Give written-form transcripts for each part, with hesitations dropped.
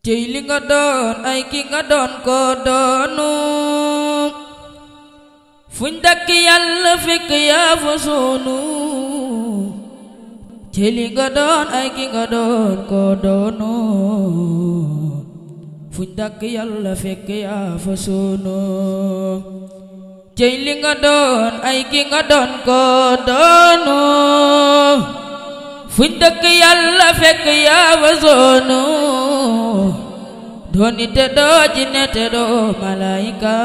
Cey li nga doon ay ki nga doon ko doonu fuñ dakk Yàlla fekk yaa fa soonu cey li nga doon ay ki nga doon ko doonu fuñ dakk Yàlla fekk yaa fa soonu cey li nga doon ay ki nga doon ko doonu fuñ dakk Yàlla fekk yaa fa soonu doo nit te doo jinne te doo malaayika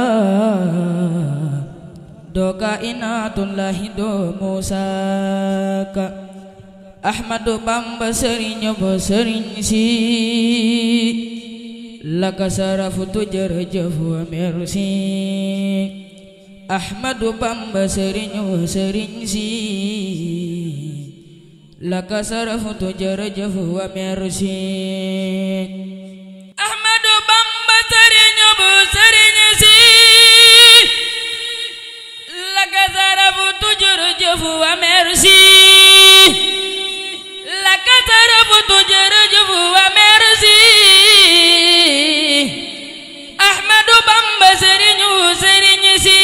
doo kainaatullahi doo Muusaa Ka Ahmadu Bamba sëriñ bo sëriñ si laka saraftu jërëjëf wa merci Ahmadu Bamba sëriñ bo sëriñ si laka saraftu jërëjëf wa merci Ahmadu Bamba sëriñ bu sëriñ si laka saraftu jërëjëf wa merci laka saraftu jërëjëf wa merci Ahmadu Bamba sëriñ bu sëriñ si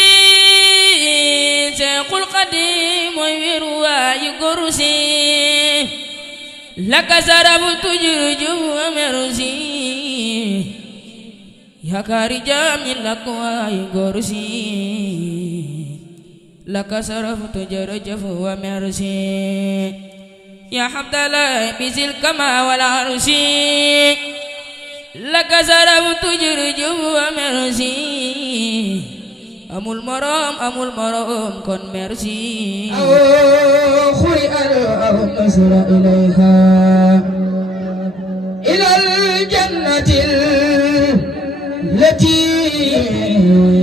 Seexul Xadiim mooy wéeru waayi góor si laka saraftu jërëjëf wa merci yaakaari jaam ñi lak waay góor si laka saraftu jërëjëf wa merci ya Abdallah bisil kama wal arsi laka saraftu jërëjëf wa merci amul morom kon merci khuri al nasra ilayha ila al jannati التي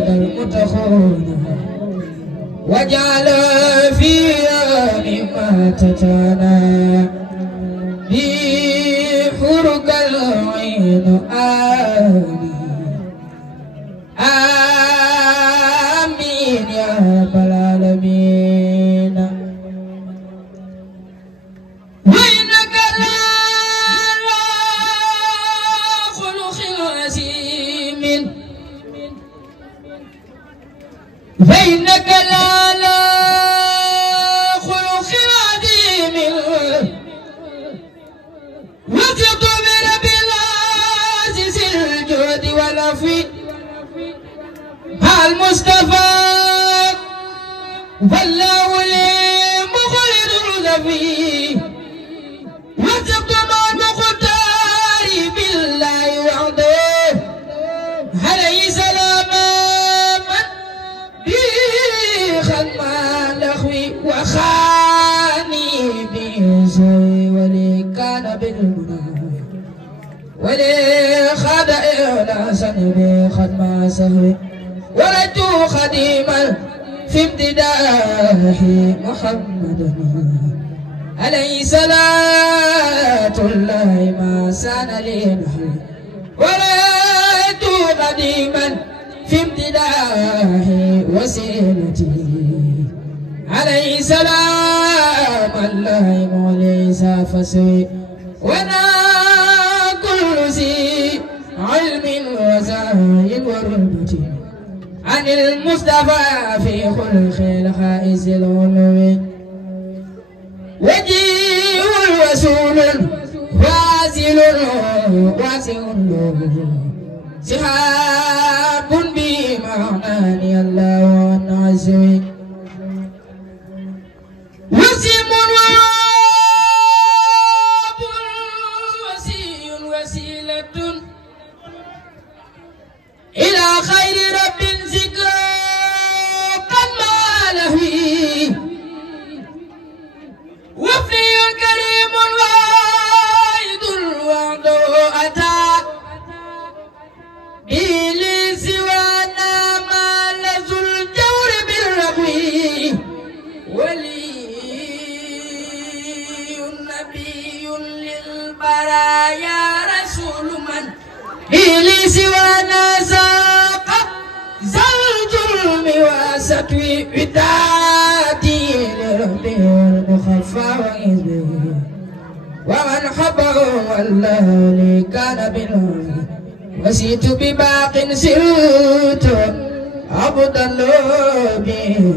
المتخون وجعل فيها مما تتانا بحرق العين آمين يا رب العالمين وإنك لعلى خلق عظيم فإنك لعلى خلق عظيم وثق برب العزيز الجود والعفو المصطفى والله المخلد الغفي وثق مع المختار بالله وحده عليه سلام وخاني بزي ولي كان بالمنى ولي خاد إعلاسا بخدم سهوي ورجو خديما في امتداح محمد عليه صلاة الله ما سان لي نحو ورجو خديما في امتداح وسيلتي عليه سلام الله موليسا فسوي وانا كل ذي علم وزاهد ورمة عن المصطفى في خلق الخائز الغلوي وجيه الرسول واسل واسع سحاب بمعنى الله والنعزوي وسيم وواب وسي وسيلة إلى خير رب ذكرى قد ما لهي وفي كريم واحد وعده أتى إلي سوانا ما لذو الجور بالرغي ولي للبرايا رسول من إلي سوانا ساق ذا الجرم وستوي ودادي ربي المخفى وإذبه ومن حبه والله كان بالله وسيت بباق سرت عبد اللوبي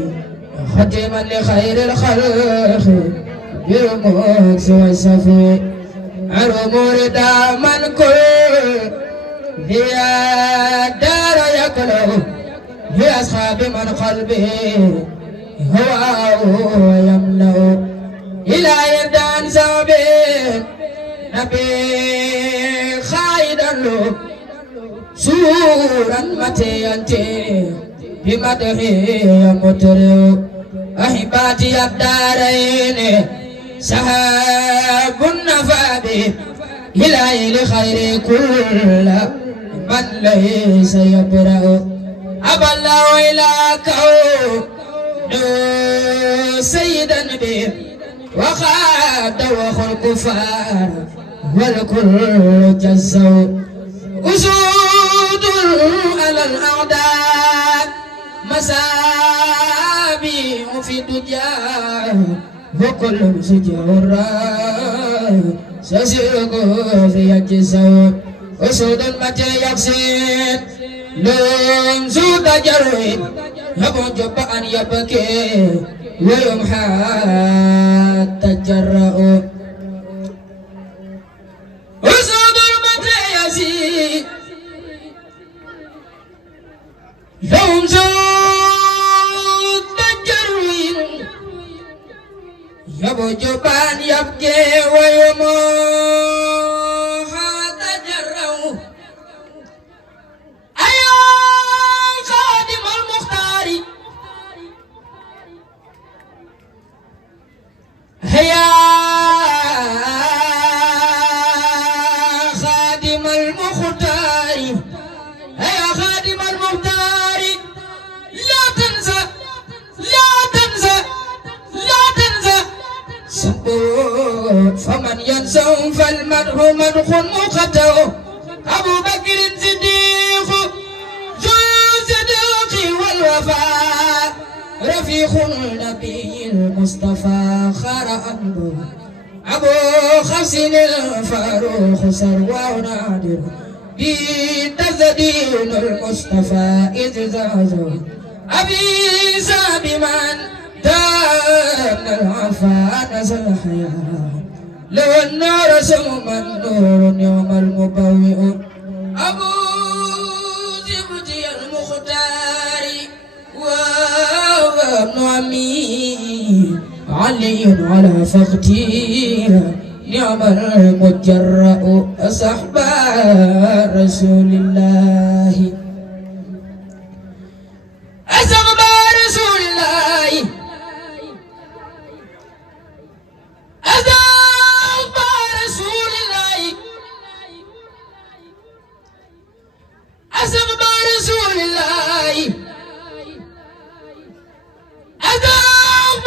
خدما لخير الخلق بالمكس والصفي عرمور داما كل هي دار يقلو هي أصحاب من قلبه هو يملأ إلى يدان سابق نبي خايدا له سورا متيانتي بمدحه يمتر أحباتي الدارين سحاب النفاب إلهي لخير كل من ليس يبرأ أبى الله إلىك سيدا به وخاد وخل الكفار والكل جزوا أسود على الأعداء مسابيع في الدجى وكل سجور سسرق في الجسد أسود متى يقصد لون سود جروي يبجب أن يبكي ويمحى تجرأ أسود متى يسير لون سود جروي يبجب أن يبكي ويمحى هيا خادم المختار هيا خادم المختار لا تنسى لا تنسى لا تنسى سبوت فمن ينسى فالمدح مدح مقتل أبو بكر صديق ذو الصدق والوفاء رفيق النبي المصطفى خرأ أبو حفص الفاروق سروى نادر بتزدين المصطفى إذ زازوا أبي سابما دان العفا نزل الحياة لو النار سوما نور يوم المبوئ أبو جبتي المختار وابن عمي علي على فختي نعم المجرأ صحب رسول الله صحب رسول الله صحب رسول الله صحب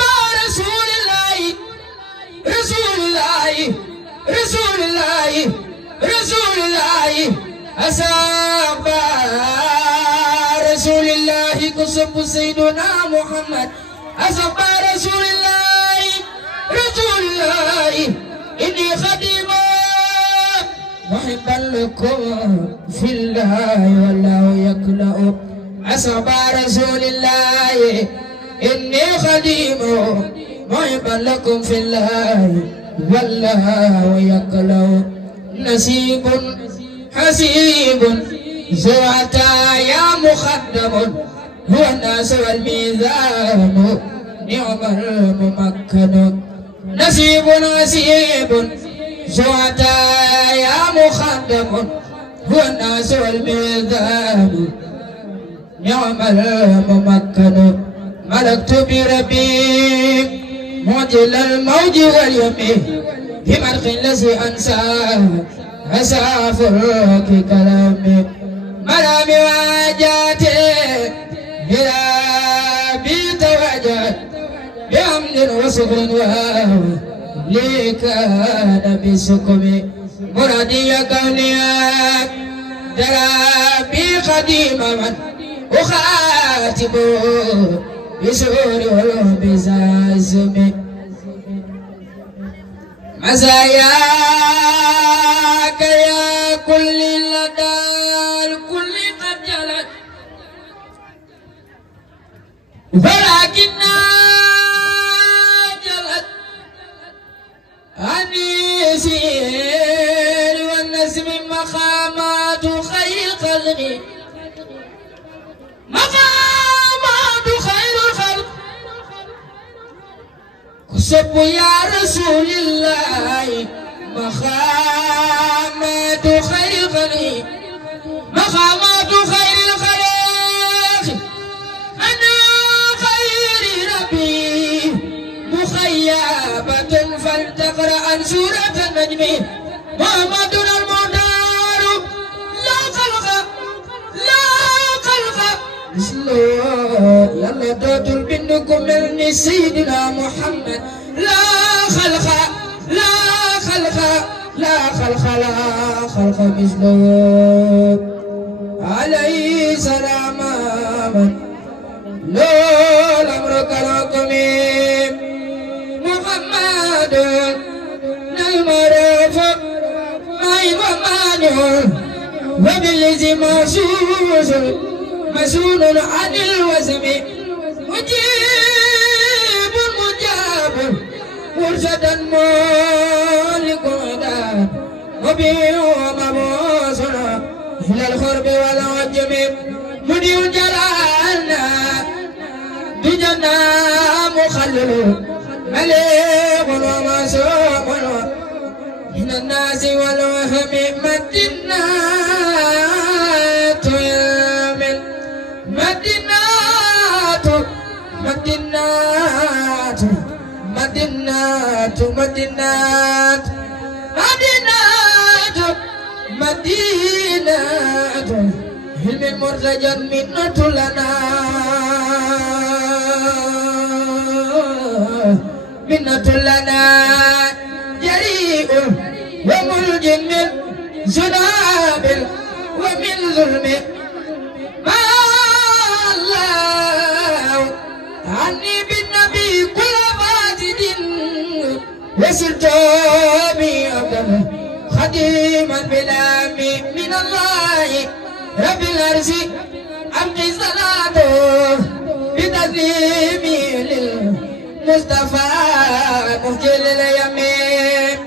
رسول الله رسول الله رسول الله أصحاب رسول الله كسب سيدنا محمد أصحاب رسول الله رسول الله إني خديم محبا لكم في الله والله يكلأ أصحاب رسول الله إني خديم محبا لكم في الله والله يقلو نسيب حسيب زرعتا يا مخدم هو الناس والميزان نعم الممكن نسيب حسيب زرعتا يا مخدم هو الناس والميزان نعم الممكن ملكت بربي معجل الموج واليمين بمرخ الذي أنساه أسافرك كلامي مرامي واجاتي بلا بيت وجات بحمد وصبر لي كان بسكمي مرادي كونيات درابي قديم من أخاتبه بسور والبزازمي مزاياك يا كل لدى الكل قد جلت ولكنها جلت عن سير والنسم مقامات خير الخلق مقامات خير الخلق كسب يا رسول الله مقامات خير الخلق مقامات خير الخلق أنا خير ربي مخيبة فلتقرأ عن سورة النجم محمد المختار لا خلق مثله يلا دوتل بينكم من سيدنا محمد لا خلق مثله عليه سلام من لو الأمر كلكم محمد المعروف وبالذي مسؤول عن الوزم مجيب مجاب مرشدا مالك ودان مبيع ومبوسنا إلى الخرب والعجم مدير جلالنا بجنا مخلل مليك ومسوق من الناس والوهم مدينات يمن مدينات مدينات مدينات مدينات مدينات مدينات علم مرتجى منة لنا منة لنا جريء وملجم من زناب ومن ظلم ما الله عني بالنبي كل فاسد وسرت بي أبدا خديما بلامي من الله رب العرش أمضي صلاته بتسليمي للمصطفى مهجل اليمين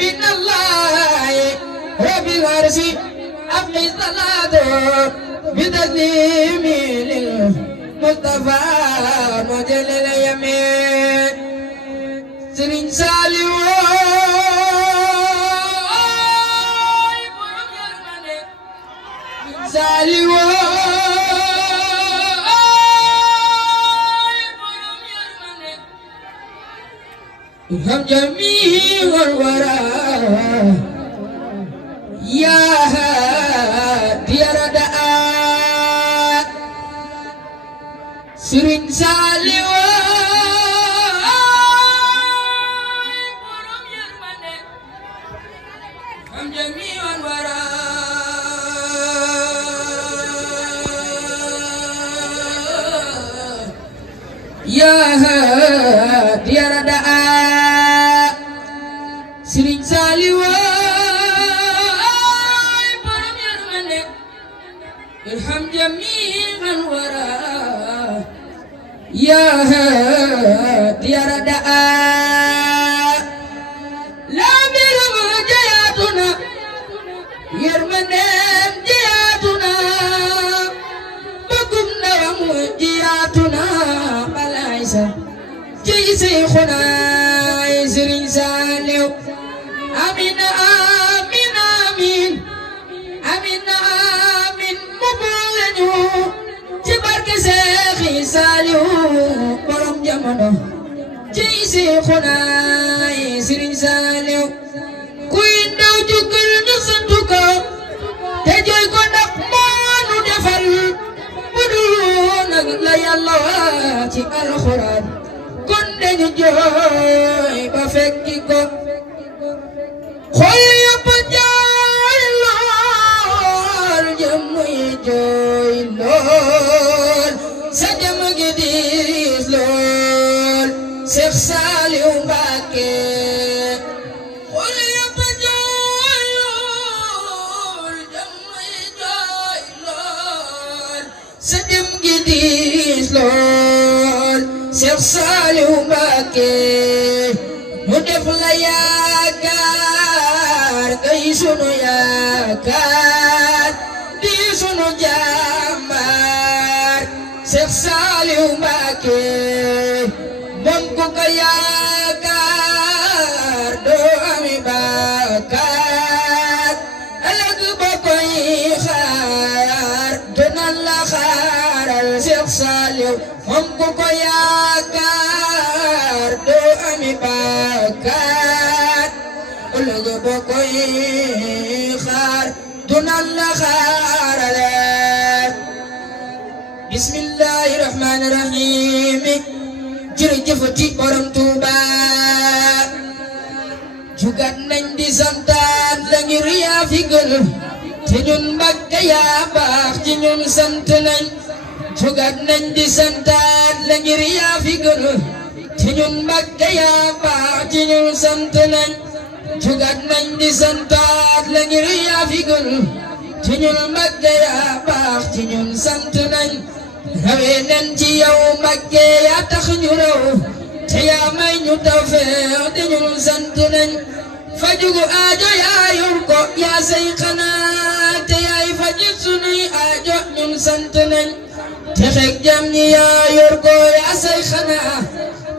من الله رب العرش أمضي صلاته بتسليمي للمصطفى مهجل اليمين سرين سالي سالي ارحم جميع الورى يا هادي رداء سرين سالي ارحم جميع الورى يا هادي رداء سرين سالي برم يرمني ارحم جميع الورى يا هادي رداء لا بلغ جياتنا يرمني جياتنا بكمنا ومجياتنا ملايسا جيسي خنا سرين سالي آمين آمين آمين آمين آمين مبولنو جبارك سيخي ساليو برم جمانو جيسي خناي سرين ساليو كوين دو جوكل نسنتوكو تجوي كونك مانو دفل بدونك لا يالله واتي الخران كون دنيو جوي بفكيكو خوي بجاي لول جمي جوي لول سجم جديد لول شيخ ساليو مباكي diis lool Seex Saaliw Mbàkke mu def la yaakaar ngay sunu yaakaar di sunu jàmbaar Seex Saaliw Mbàkke moom ku ko yaakaar doo ami bàkkaar ëllëg ba koy xaar donan la xaaral Seex Saaliw moom ku ko yaakaar doo ami bàkkaar ëllëg ba koy xaar donan la xaarale bismillahi rahmani rahim jërëjëfati borom Tuuba jugat nañ di santaat la ngir yaa fi gën te ñun Mbàkke yaa baax ci ñun sant nañ jugat nañ di santaat la ngir yaa fi gën te ñun Mbàkke yaa baax ci ñun sant nañ jugat nañ di santaat la ngir yaa fi gën te ñun Mbàkke yaa baax ci ñun sant nañ rawee nen ci yow Mbàkke yaa tax ñu raw te yaa may ñu tawfeex te ñun sant nañ fajugu aajo yaa yor ko yaa say xanaa te yaay faju sunuy aajo ñun sant nañ te xeeg jam ñi yaa yor ko yaa say xanaa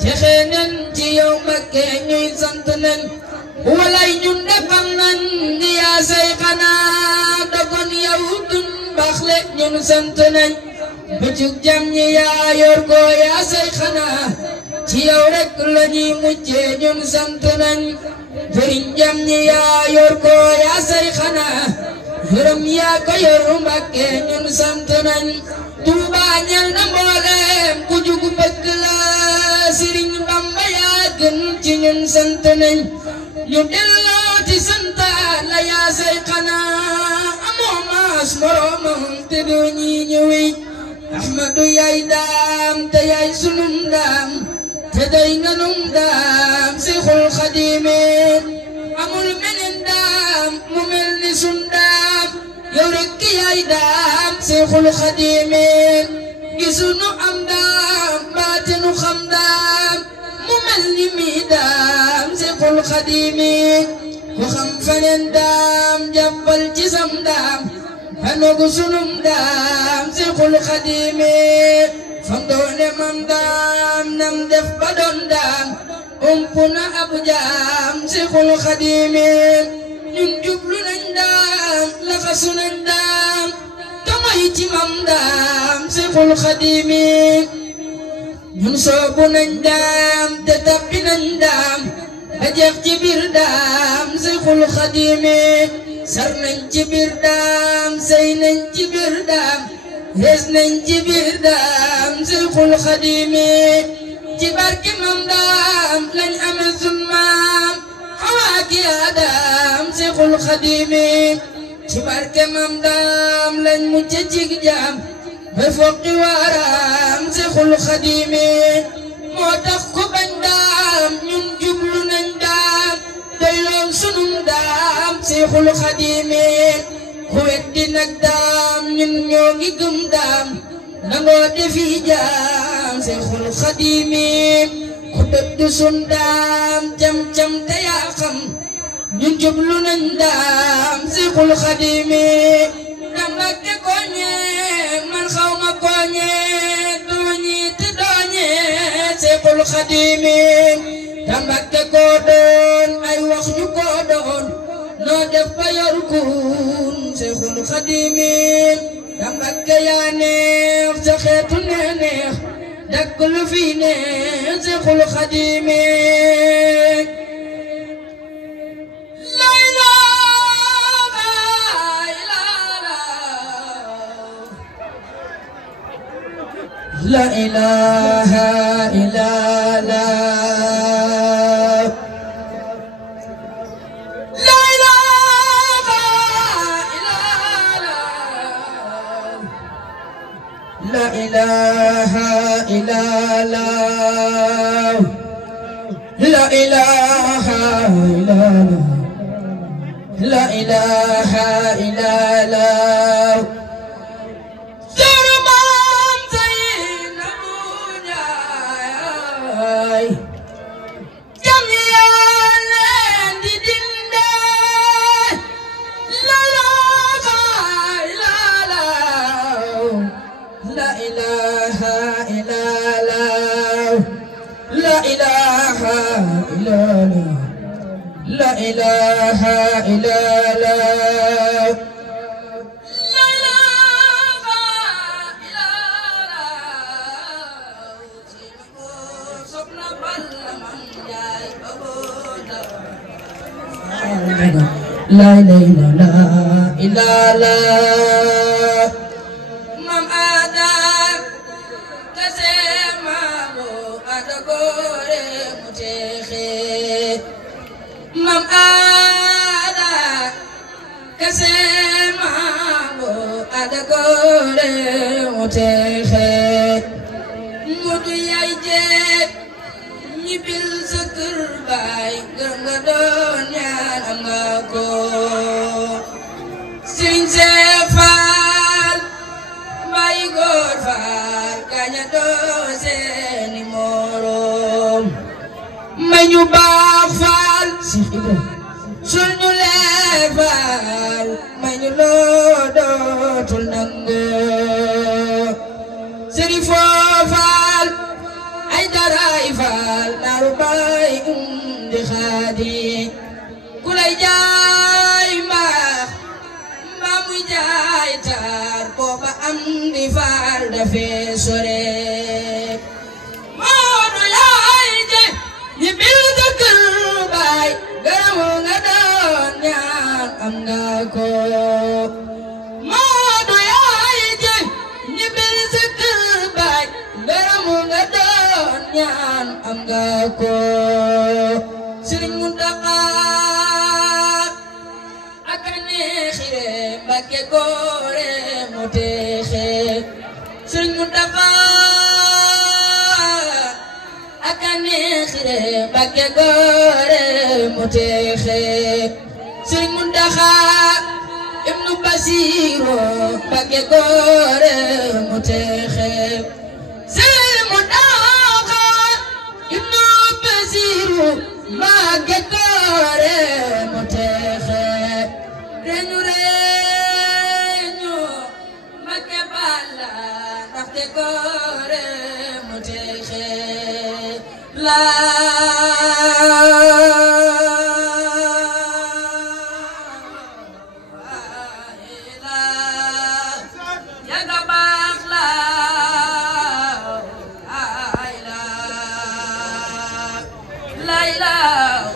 te xee nen ci yow Mbàkke ñuy sant nañ walay ñun defam nañ ni yaa say xanaa dogon yow dun baaxle ñun sant nañ bëccëg jam ñi yaa yor ko yaa say xanaa ci yow rek la ñuy muccee ñun sant nañ jëriñ jam ñi yaa yor ko yaa say xanaa yërëm yaa ko yor Mbàkke ñun sant nañ Tuuba ñel na mbooleem ku jug bëgg la Sëriñ Bamba yaa gën ci ñun sant nañ ñu delloo ci santaat la yaa say xanaa amoo maas moroomam te doo ñi ñëwi Ahmadu yaay daam te yaay sunum daam te doy nga num daam Seexul Xadiim amul meneen daam mu mel ni sun daam yow rekk yaay daam Seexul Xadiim gisunu am daam baate nu xam daam mu mel ni mi daam Seexul Xadiim ku xam feneen daam jàppal ci sam daam anogu sunum daam Seexul Xadiim fam doone mam daam nam def ba doon daam umpuna ab jaam Seexul Xadiim ñun jublu nañ daam laxasu nañ daam tamoy ci mam daam Seexul Xadiim ñun soobu nañ daam te tappi nañ daam ba jeex ci biir daam Seexul Xadiim sar nañ ci biir daam sey nañ ci biir daam rees nañ ci biir daam Seexul Xadiim ci barke mam daam lañ amee sun maam Xawaa ki Aadam Seexul Xadiim ci barke mam daam lañ mucce cig jaam ba foqi waaraam Seexul Xadiim moo tax ku bañ daam ñun jublu nañ daam doyloon sunum daam Seexul Xadiim ku weddi nag daam ñun ñoo ngi gëm daam nangoo defi jaam Seexul Xadiim ku dëdd sun daam cam-cam te yaa xam ñun jublu nañ daam Seexul Xadiim Mbàkke koñe man xaw ma koñe dooñi te dooñe Seexul Xadiim Mbàkke ko doon ay wax ñu ko doon noo def ba yor kun Seexul Xadiim Mbàkke yaa neex sa xeetu neex dakk lu fi neex Seexul Xadiim la ilaha illallah la ilaha illallah la ilaha illallah la ilaha illallah la ilaha illallah إلا الله لا إله إلا الله لا إله إلا الله Mam Adam kasema bo adagore mutexe Mam Adam kasema bo adagore mutexe mudu yayje ñibil sa kër baay nga doon ñaan am nga ko Sëriñ Seex Faal Baay Góor Faal kaña doo seeni morom may ñu baax Faal Seex Ibra sul ñu leer Faal may ñu loo dootul nangu Sëriñ Foo Faal ay daraay Faal naaru baay di xaadi ku lay jaay mbaax mbaa muy jaay taar booba am di Faal dafee sore Moodu yaay je ñi bil sa kër baay garamu nga doon ñaan am nga ko Moodu yaay je ñi bil sa kër baay garamu nga doon ñaan am nga ko Sëriñ Muntaxa ak neexire Mbàkke góore mu teexe Sëriñ Muntaxa ak neexire Mbàkke góore mu teexe Sëriñ Muntaxa ibnu Basiru Mbàkke góore mu teexe Sëriñ Muntaxa ibnu Basiru Mbàkke góore mu teexe reñu Mbàkke balla ndaxte góore mu teexe la yaga baax la la ilaha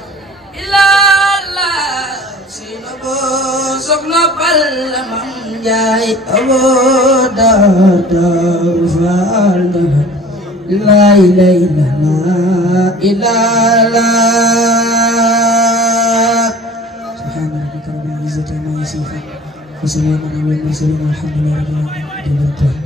illallah sina bo soxna Balla Mam Njaay abo dada Faal la ilaha illallah subhana rabbika rabbil izzati amma yasifun wa salamun alal mursalin walhamdulillahi rabbil alamin